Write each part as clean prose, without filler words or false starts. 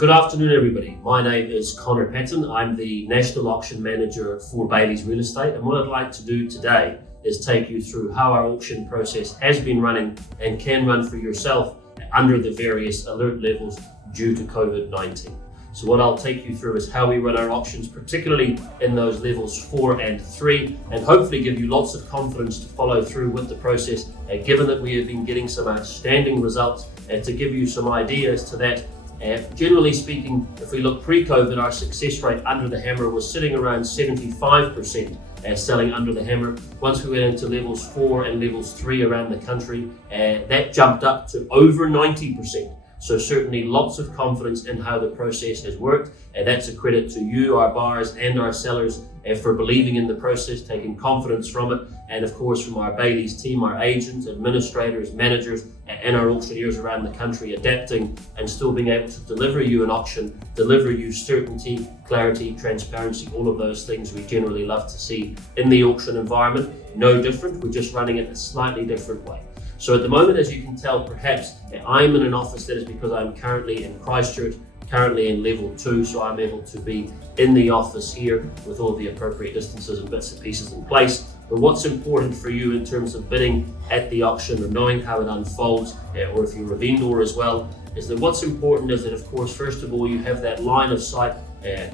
Good afternoon, everybody. My name is Conor Patton. I'm the National Auction Manager for Bayleys Real Estate, and what I'd like to do today is take you through how our auction process has been running and can run for yourself under the various alert levels due to COVID-19. So what I'll take you through is how we run our auctions, particularly in those levels 4 and 3, and hopefully give you lots of confidence to follow through with the process, given that we have been getting some outstanding results, and to give you some ideas to that. Generally speaking, if we look pre-COVID, our success rate under the hammer was sitting around 75% selling under the hammer. Once we went into levels 4 and levels 3 around the country, that jumped up to over 90%. So certainly lots of confidence in how the process has worked, and that's a credit to you, our buyers and our sellers, for believing in the process, taking confidence from it, and of course from our Bayleys team, our agents, administrators, managers, and our auctioneers around the country, adapting and still being able to deliver you an auction, deliver you certainty, clarity, transparency, all of those things we generally love to see in the auction environment. No different, we're just running it a slightly different way. So at the moment, as you can tell, perhaps I'm in an office. That is because I'm currently in Christchurch, currently in level 2, so I'm able to be in the office here with all the appropriate distances and bits and pieces in place. But what's important for you in terms of bidding at the auction or knowing how it unfolds, or if you're a vendor as well, is that what's important is that, of course, first of all, you have that line of sight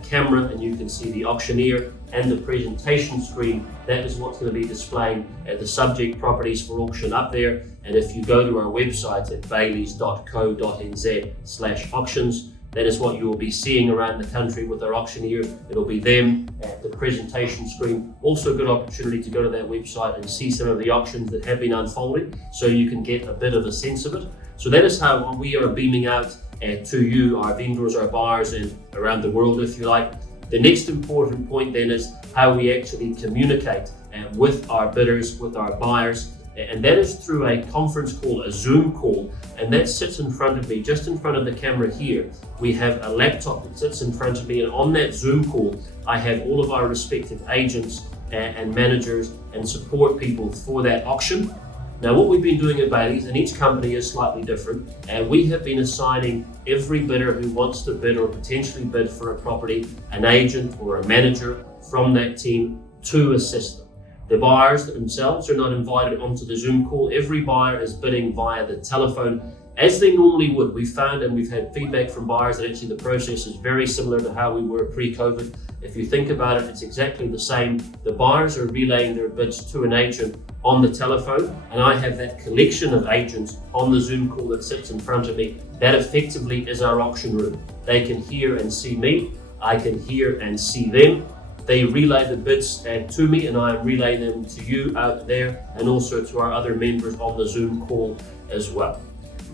camera, and you can see the auctioneer and the presentation screen. That is what's going to be displaying the subject properties for auction up there. And if you go to our website at bayleys.co.nz/auctions, that is what you will be seeing around the country with our auctioneers. It'll be them at the presentation screen. Also a good opportunity to go to that website and see some of the auctions that have been unfolding, so you can get a bit of a sense of it. So that is how we are beaming out to you, our vendors, our buyers, and around the world, if you like. The next important point then is how we actually communicate with our bidders, with our buyers, and that is through a conference call, a Zoom call, and that sits in front of me, just in front of the camera here. We have a laptop that sits in front of me, and on that Zoom call, I have all of our respective agents and managers and support people for that auction. Now, what we've been doing at Bayleys, and each company is slightly different, we have been assigning every bidder who wants to bid or potentially bid for a property, an agent or a manager from that team to assist them. The buyers themselves are not invited onto the Zoom call. Every buyer is bidding via the telephone, as they normally would. We found, and we've had feedback from buyers, that actually the process is very similar to how we were pre-COVID. If you think about it, it's exactly the same. The buyers are relaying their bids to an agent on the telephone, and I have that collection of agents on the Zoom call that sits in front of me. That effectively is our auction room. They can hear and see me. I can hear and see them. They relay the bids to me, and I relay them to you out there, and also to our other members on the Zoom call as well.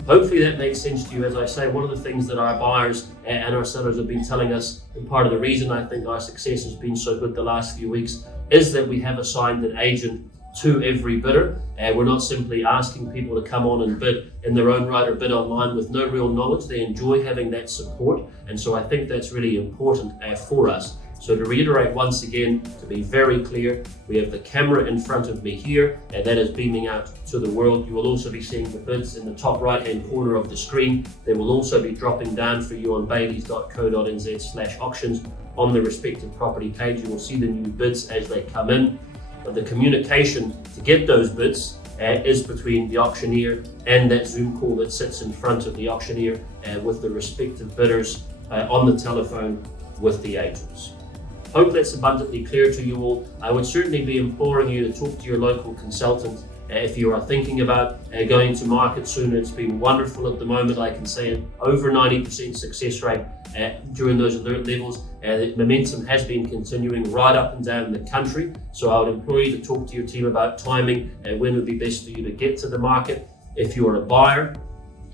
Hopefully that makes sense to you. As I say, one of the things that our buyers and our sellers have been telling us, and part of the reason I think our success has been so good the last few weeks, is that we have assigned an agent to every bidder. We're not simply asking people to come on and bid in their own right or bid online with no real knowledge. They enjoy having that support, and so I think that's really important for us. So to reiterate once again, to be very clear, we have the camera in front of me here, and that is beaming out to the world. You will also be seeing the bids in the top right-hand corner of the screen. They will also be dropping down for you on bayleys.co.nz/auctions on the respective property page. You will see the new bids as they come in. But the communication to get those bids is between the auctioneer and that Zoom call that sits in front of the auctioneer with the respective bidders on the telephone with the agents. Hope that's abundantly clear to you all. I would certainly be imploring you to talk to your local consultant if you are thinking about going to market soon. It's been wonderful at the moment. I can say an over 90% success rate during those alert levels. The momentum has been continuing right up and down the country. So I would implore you to talk to your team about timing and when would be best for you to get to the market. If you're a buyer,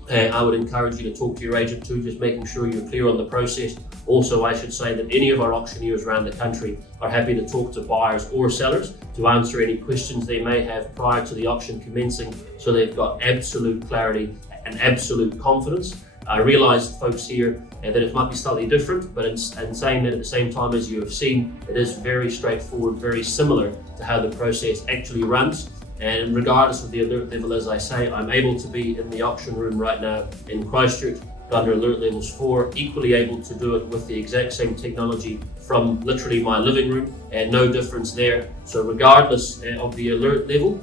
I would encourage you to talk to your agent too, just making sure you're clear on the process. Also, I should say that any of our auctioneers around the country are happy to talk to buyers or sellers to answer any questions they may have prior to the auction commencing, so they've got absolute clarity and absolute confidence. I realise, folks here, that it might be slightly different, but in saying that, at the same time, as you have seen, it is very straightforward, very similar to how the process actually runs. And regardless of the alert level, as I say, I'm able to be in the auction room right now in Christchurch, but under alert levels 4, equally able to do it with the exact same technology from literally my living room, and no difference there. So regardless of the alert level,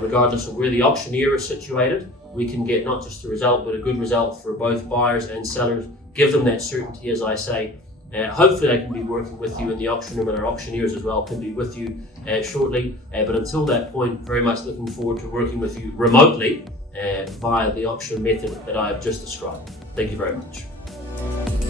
regardless of where the auctioneer is situated, we can get not just a result, but a good result for both buyers and sellers, give them that certainty, as I say. Hopefully they can be working with you in the auction room, and our auctioneers as well can be with you shortly. But until that point, very much looking forward to working with you remotely via the auction method that I have just described. Thank you very much.